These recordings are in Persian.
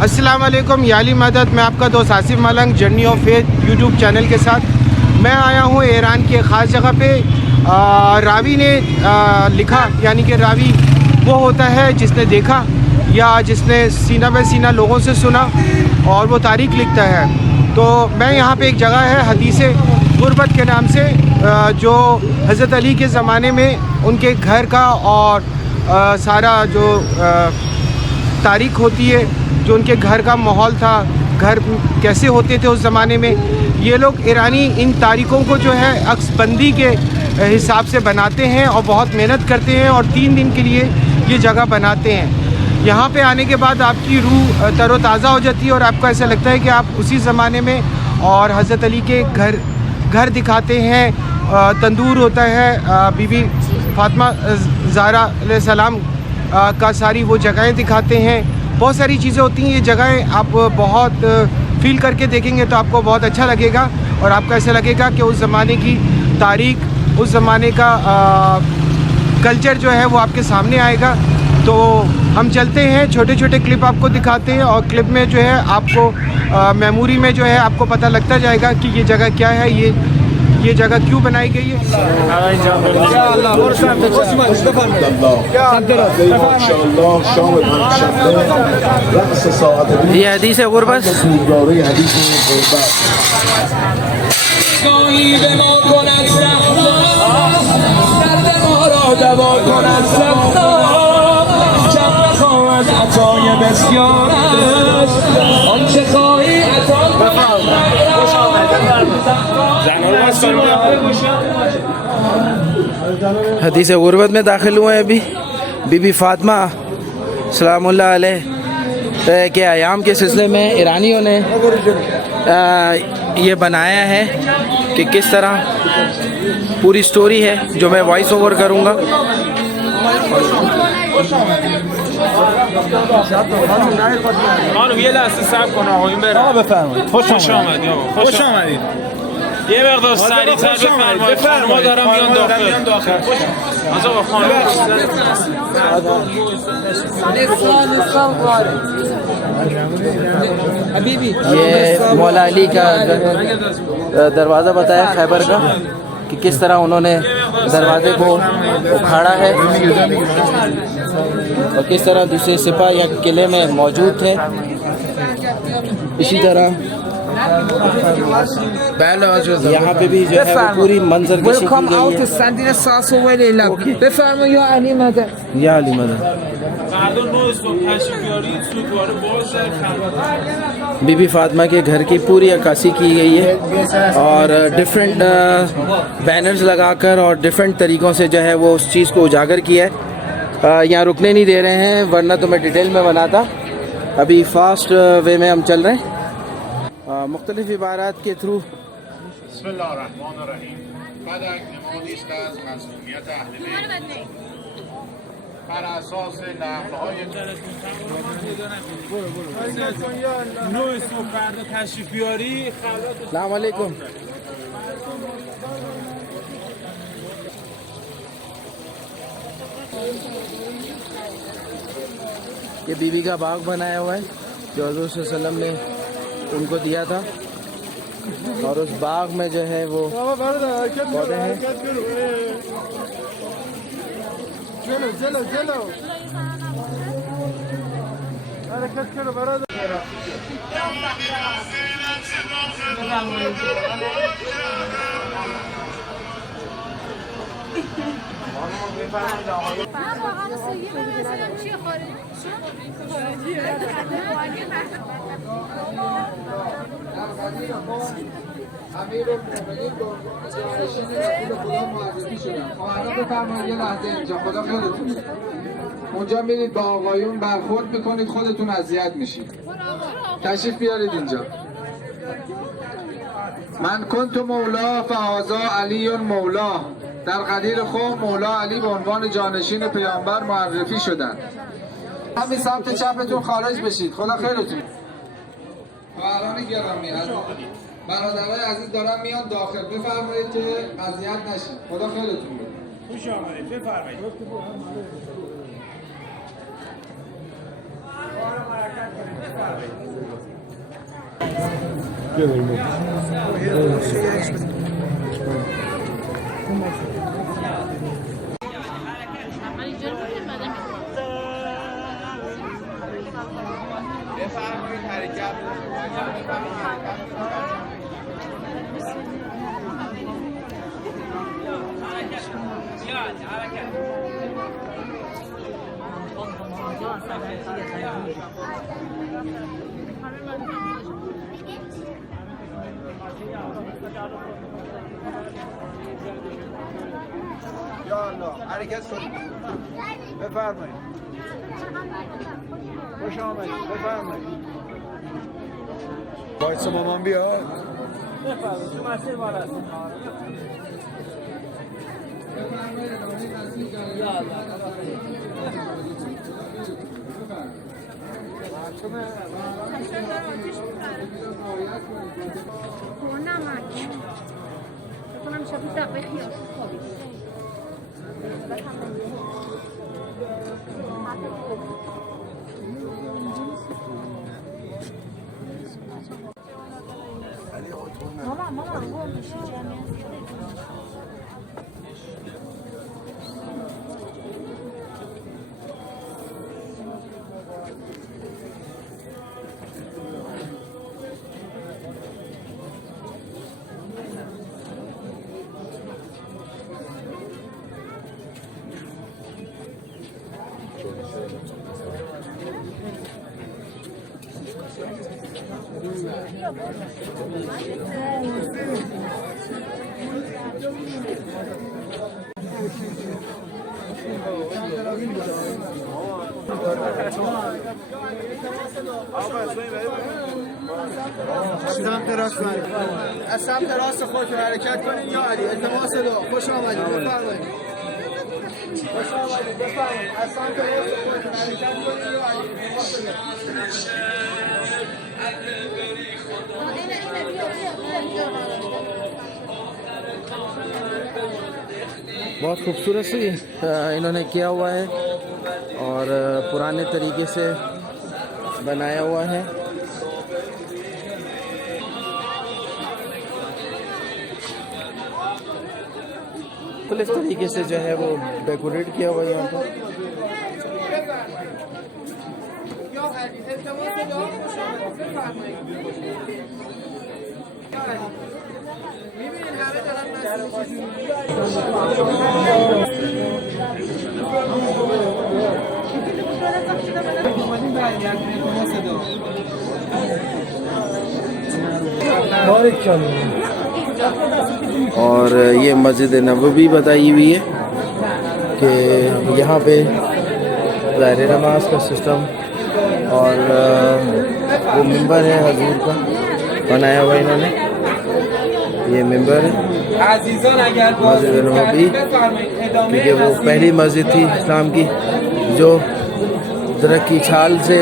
अस्सलाम वालेकुम, याली मदद। मैं आपका दोस्त आसिफ मलंग journey of faith YouTube channel के साथ मैं आया हूँ ईरान की एक ख़ास जगह पे। रावी ने लिखा, यानी कि रावी वो होता है जिसने देखा या जिसने सीना में सीना लोगों से सुना और वो तारीख़ लिखता है। तो मैं यहाँ पे एक जगह है हदीस गुरबत के नाम से, जो हज़रत अली के ज़माने में उनके घर का और सारा जो तारीख़ होती है, जो उनके घर का माहौल था, घर कैसे होते थे उस ज़माने में। ये लोग ईरानी इन तारीख़ों को जो है अक्सबंदी के हिसाब से बनाते हैं और बहुत मेहनत करते हैं और 3 दिन के लिए ये जगह बनाते हैं। यहाँ पे आने के बाद आपकी रूह तरोताज़ा हो जाती है और आपको ऐसा लगता है कि आप उसी ज़माने में, और हज़रत अली के घर दिखाते हैं। तंदूर होता है, बीबी फातिमा ज़हरा अलैहिस्सलाम का सारी वो जगहें दिखाते हैं। बहुत सारी चीज़ें होती हैं। ये जगहें आप बहुत फ़ील करके देखेंगे तो आपको बहुत अच्छा लगेगा और आपको ऐसा लगेगा कि उस ज़माने की तारीख़, उस ज़माने का कल्चर जो है वो आपके सामने आएगा। तो हम चलते हैं, छोटे छोटे क्लिप आपको दिखाते हैं और क्लिप में जो है आपको मेमोरी में जो है आपको पता लगता जाएगा कि ये जगह क्या है, ये जगह क्यों बनाई गई है। ये हदीस गुरबत। हदीस गुरबत में दाखिल हुए हैं अभी। बीबी फातिमा सलामुल्लाह अलैह के आयाम के सिलसिले में ईरानियों ने ये बनाया है कि किस तरह पूरी स्टोरी है, जो मैं वॉइस ओवर करूँगा। یه مقدار سریع‌تر بفرمایید. خانم‌ها دارن میان داخل. آقا خانم ये मौला अली का दरवाज़ा बताया खैबर का कि किस तरह उन्होंने दरवाजे को उखाड़ा है और किस तरह दूसरे सिपाही या किले में मौजूद थे। इसी तरह यहाँ पे भी जो है वो पूरी मंजर कशी की गई है। या अली मदद। बीबी फातिमा के घर की पूरी अक्कासी की गई है और डिफरेंट बैनर्स लगाकर और डिफरेंट तरीक़ों से जो है वो उस चीज़ को उजागर किया है। यहाँ रुकने नहीं दे रहे हैं, वरना तो मैं डिटेल में बनाता। अभी फास्ट वे में हम चल रहे हैं, मुख्तलिफ इबारात के थ्रू। अस्सलाम वालेकुम। ये बीबी का बाग बनाया हुआ है जो हज़रत सल्लल्लाहु अलैहि वसल्लम ने उनको दिया था, और उस बाग में जो है वो पौधे हैं। اونجا میرید با آقایون برخورد میکنید، خودتون اذیت میشید. تشریف بیارید اینجا. من کنت مولا فهذا علی مولا. در قدیر خم مولا علی به عنوان جانشین پیامبر معرفی شدند. همین سمت چپتون خارج بشید. خدا خیرتون. خواهران گرامی، برادرای عزیز دارن میان داخل، بفرمایید که اذیت نشید. خدا خیرتون بده. خوش آمدید، بفرمایید. یا الله حرکت کنید بفرمایید خوش آمدید بفرمایید باعث مامان بیاد سمت راست کنید از سمت راست خودتون حرکت کنید یا علی التماس دعا خوش آمدید بفرمایید خوش آمدید بفرمایید از سمت راست خودتون حرکت کنید یا علی التماس बहुत खूबसूरत सी इन्होंने किया हुआ है और पुराने तरीके से बनाया हुआ है। तो इस तरीके से जो है वो डेकोरेट किया हुआ है यहाँ पर। और ये मस्जिद नबवी बताई हुई है कि यहाँ पे ज़ाहिर नमाज का सिस्टम और वो मिंबर है हजूर का बनाया हुआ इन्होंने। ये मिंबर है मस्जिद नबवी क्योंकि वो पहली मस्जिद थी इस्लाम की जो दरख्त की छाल से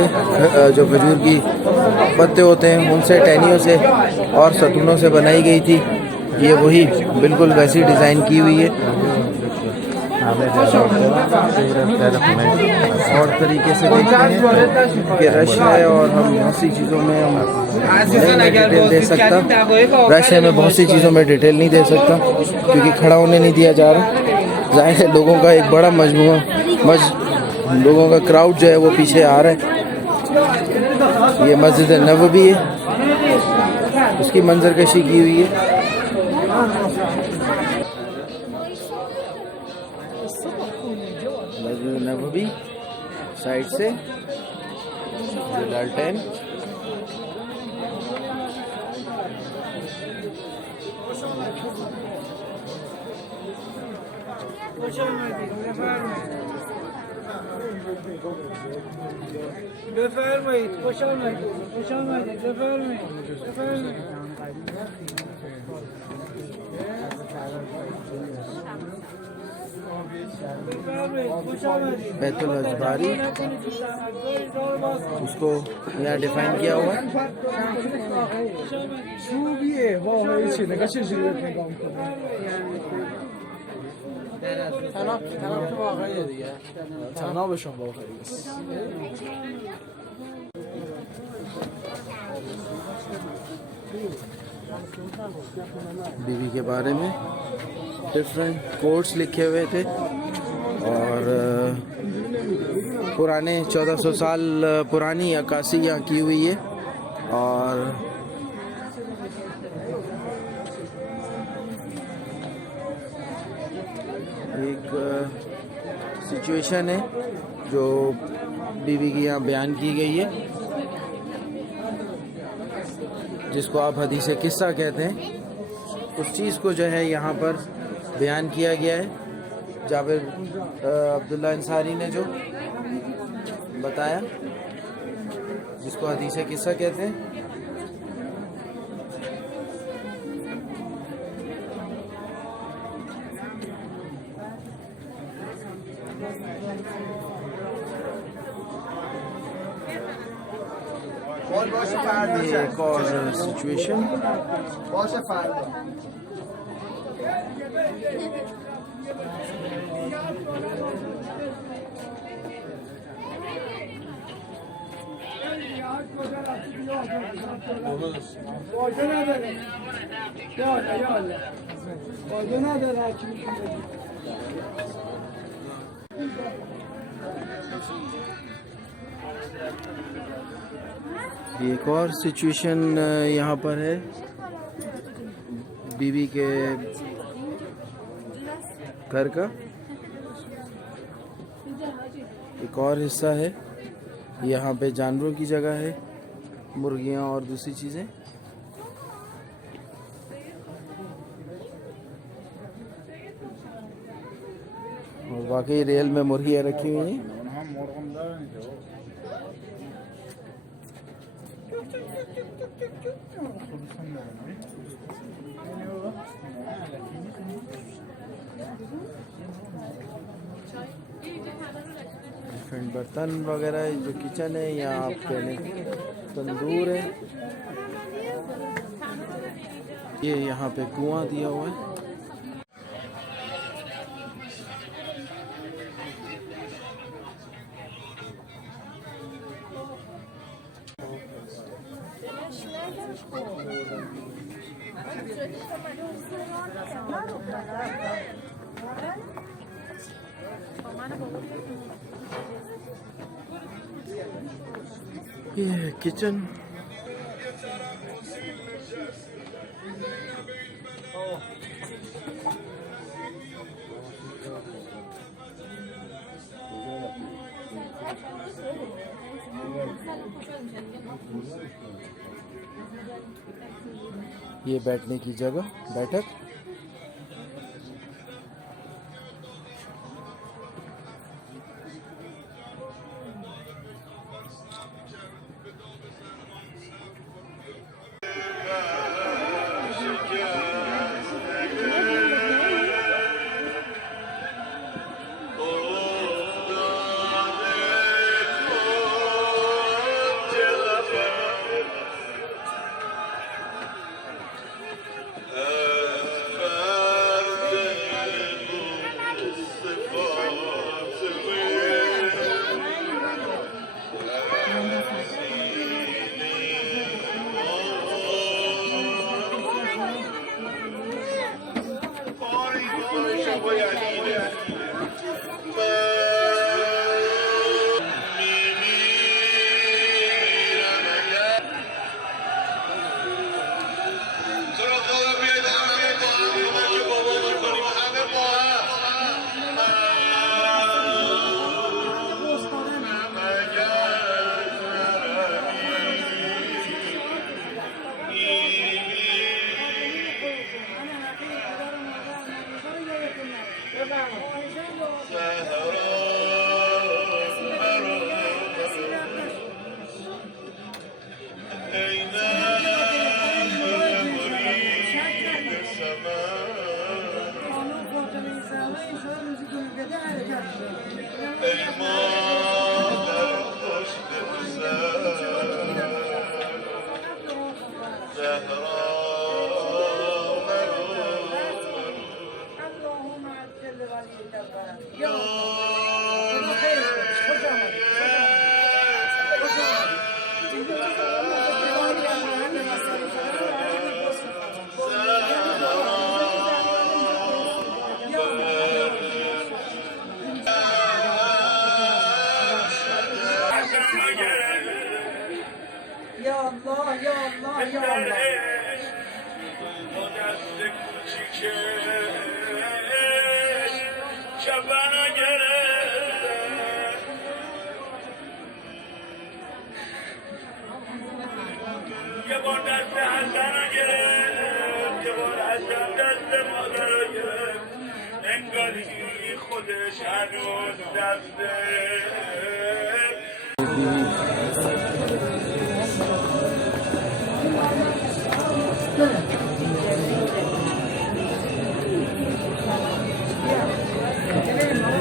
जो खजूर की पत्ते होते हैं उनसे टहनियों से और सतूनों से बनाई गई थी। ये वही बिल्कुल वैसी डिज़ाइन की हुई है और तरीके से देखते हैं कि रश है और हम बहुत सी चीज़ों में हम डिटेल दे सकता रश है मैं बहुत सी चीज़ों में डिटेल नहीं दे सकता क्योंकि खड़ा होने नहीं दिया जा रहा। ज़ाहिर है लोगों का एक बड़ा लोगों का क्राउड जो है वो पीछे आ रहा है। ये मस्जिद नबवी है उसकी मंजरकशी की हुई है। मस्जिद नबवी साइड से लालटेन بفرمایید خوش آمدید خوش آمدید بفرمایید بفرمایید बैतुल अजबारी उसको यहाँ डिफाइन किया हुआ है। خوبیه واقعا چه نگاه چجوری نگاه میکنه طرف واقعیه دیگه تنابشون واقعی است बीवी के बारे में डिफरेंट कोट्स लिखे हुए थे और पुराने 1400 साल पुरानी अक्कासी यहाँ की हुई है। और एक सिचुएशन है जो बीवी की यहाँ बयान की गई है, जिसको आप हदीस किस्सा कहते हैं। उस चीज़ को जो है यहाँ पर बयान किया गया है। जाबिर अब्दुल्ला अंसारी ने जो बताया, जिसको हदीस किस्सा कहते हैं। ये एक और सिचुएशन। ये एक और सिचुएशन यहाँ पर है। बीवी के घर का एक और हिस्सा है। यहाँ पे जानवरों की जगह है, मुर्गियाँ और दूसरी चीज़ें। और वाकई रेल में मुर्गियाँ रखी हुई हैं। डिफरेंट बर्तन वगैरह, जो किचन है, यहाँ आप पहले तंदूर है। ये यहाँ पे कुआं दिया हुआ है। ये है किचन। ये बैठने की जगह, बैठक। अल्लाह या अल्लाह या अल्लाह। خودش هنوز دسته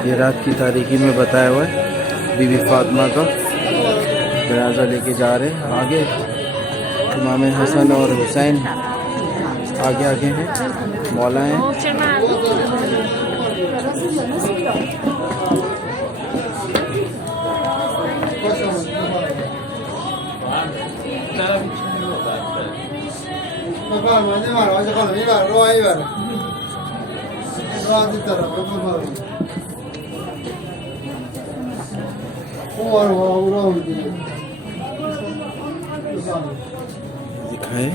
ये रात की तारीकी में बताया हुआ है बीबी फातिमा का जनाजा लेके जा रहे हैं। आगे इमाम हसन और हुसैन आगे आगे हैं, मौला हैं। दिखाए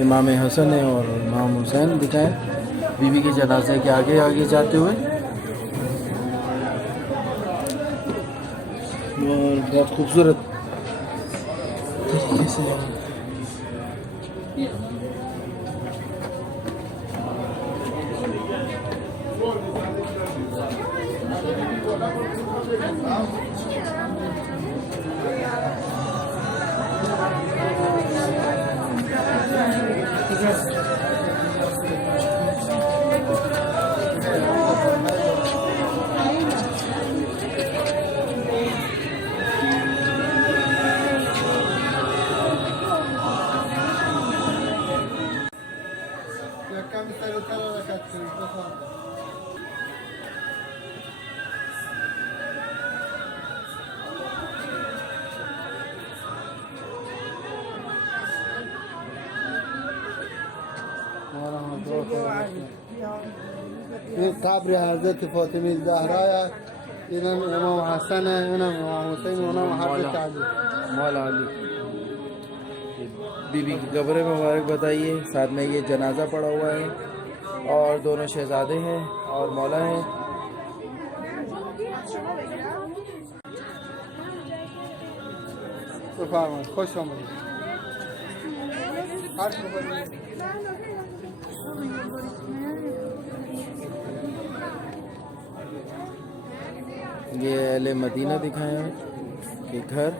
इमाम हसन है और इमाम हुसैन दिखाए बीबी के जनाजे के आगे आगे जाते हुए, और बहुत खूबसूरत तरीके से این قبر حضرت فاطمه الزهرا، اینم امام حسن ہے، اونم امام حسین، اونم حضرت علی मौला अली। बीबी की कब्र मुबारक बताइए। साथ में ये जनाजा पड़ा हुआ है और दोनों शहजादे हैं और मौला हैं। بفرمایید، خوش آمدید. هر چی بخواید. ये अहले मदीना दिखाए हैं कि घर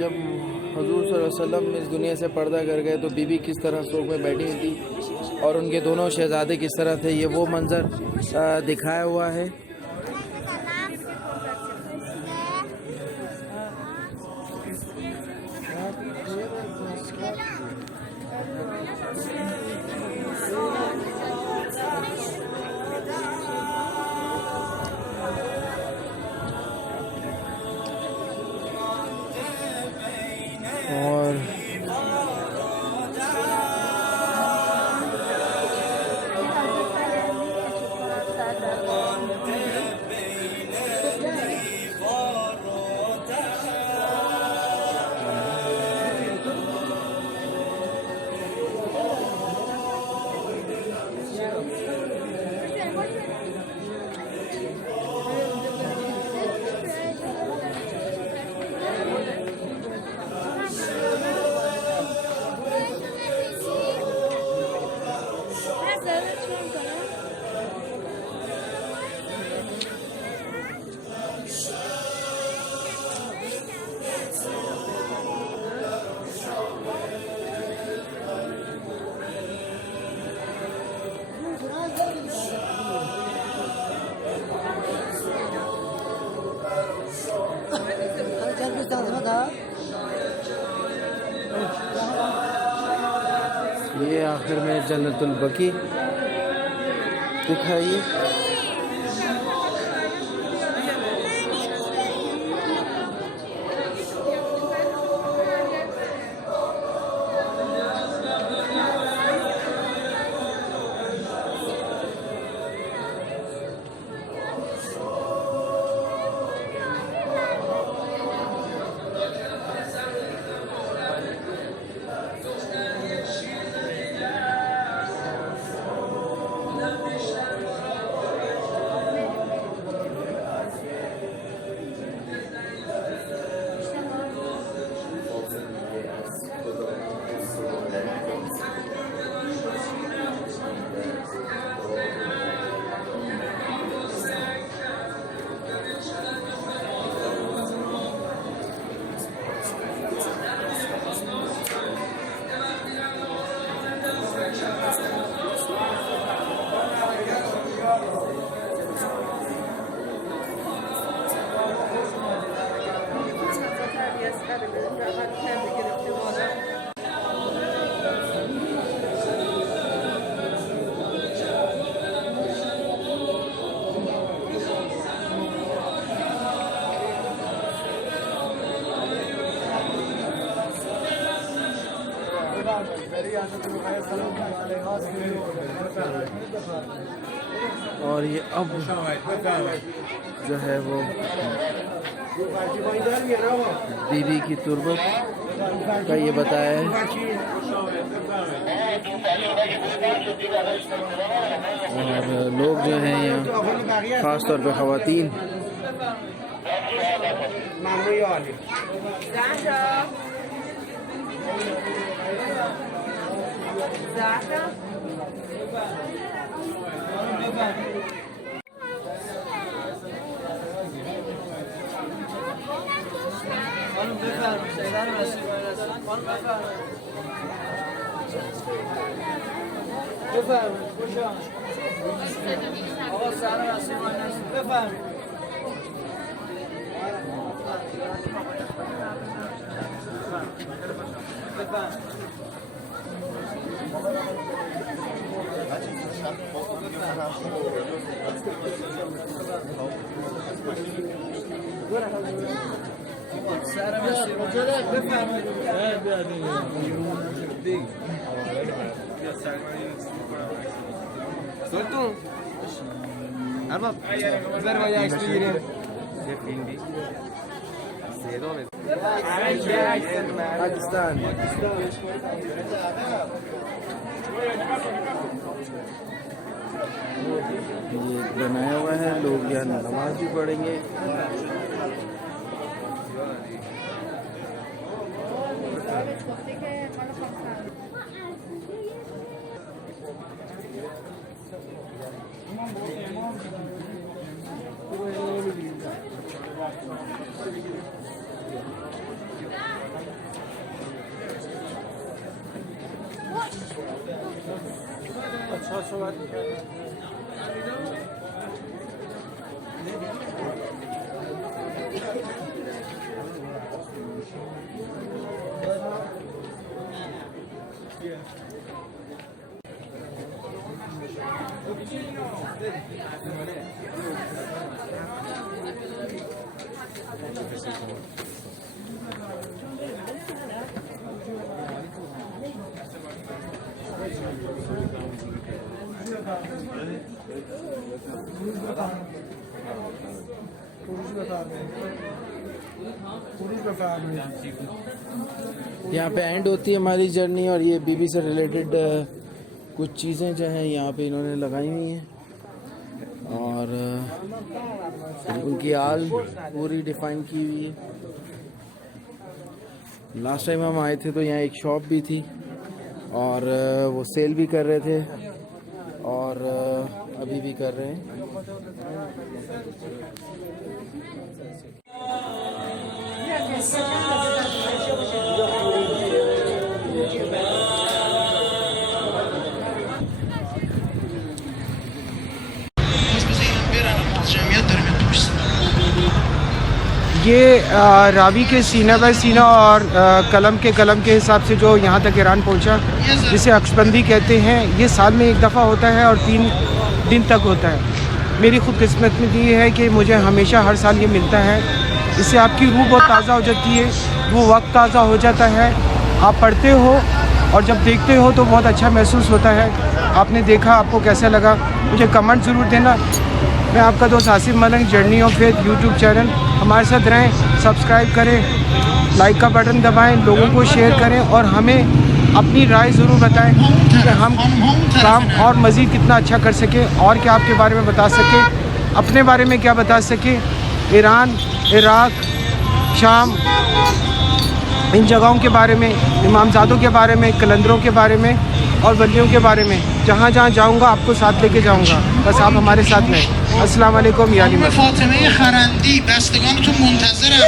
जब हुजूर सल्लल्लाहु अलैहि वसल्लम इस दुनिया से पर्दा कर गए तो बीबी किस तरह शोक में बैठी हुई थी और उनके दोनों शहजादे किस तरह थे, ये वो मंज़र दिखाया हुआ है। और ये आखिर में जन्नतुल बकी दिखाइए। और ये अब जो है वो बीबी की तुरबत का ये बताया है। और लोग जो हैं यहाँ ख़ास तौर पे ख़वातीन पाकिस्तान। ये बनाया हुआ है, लोग यहाँ नमाज भी पढ़ेंगे। यहाँ पे एंड होती है हमारी जर्नी और ये बीबी से रिलेटेड कुछ चीज़ें जो हैं यहाँ पे इन्होंने लगाई हुई हैं और उनकी आल पूरी डिफाइन की हुई है। लास्ट टाइम हम आए थे तो यहाँ एक शॉप भी थी और वो सेल भी कर रहे थे और अभी भी कर रहे हैं। ये रावी के सीना बाय सीना और कलम के हिसाब से जो यहाँ तक ईरान पहुँचा, जिसे अक्सबंदी कहते हैं, ये साल में एक दफ़ा होता है और 3 दिन तक होता है। मेरी खुदकिस्मत में ये है कि मुझे हमेशा हर साल ये मिलता है। इससे आपकी रूह बहुत ताज़ा हो जाती है, वो वक्त ताज़ा हो जाता है। आप पढ़ते हो और जब देखते हो तो बहुत अच्छा महसूस होता है। आपने देखा, आपको कैसा लगा, मुझे कमेंट ज़रूर देना। मैं आपका दोस्त आसिफ मलंग, journey of faith YouTube channel. हमारे साथ रहें, सब्सक्राइब करें, लाइक का बटन दबाएं, लोगों को शेयर करें और हमें अपनी राय ज़रूर बताएं कि हम काम और मज़ीद कितना अच्छा कर सकें और क्या आपके बारे में बता सकें, अपने बारे में क्या बता सकें, ईरान, इराक़, शाम, इन जगहों के बारे में, इमामज़ादों के बारे में, कलंदरों के बारे में और वलियों के बारे में। जहाँ जहाँ जाऊँगा आपको साथ लेके जाऊँगा, बस आप हमारे साथ रहें। अस्सलाम वालेकुम यानी فاطمه خرندی بستگانتون منتظرم.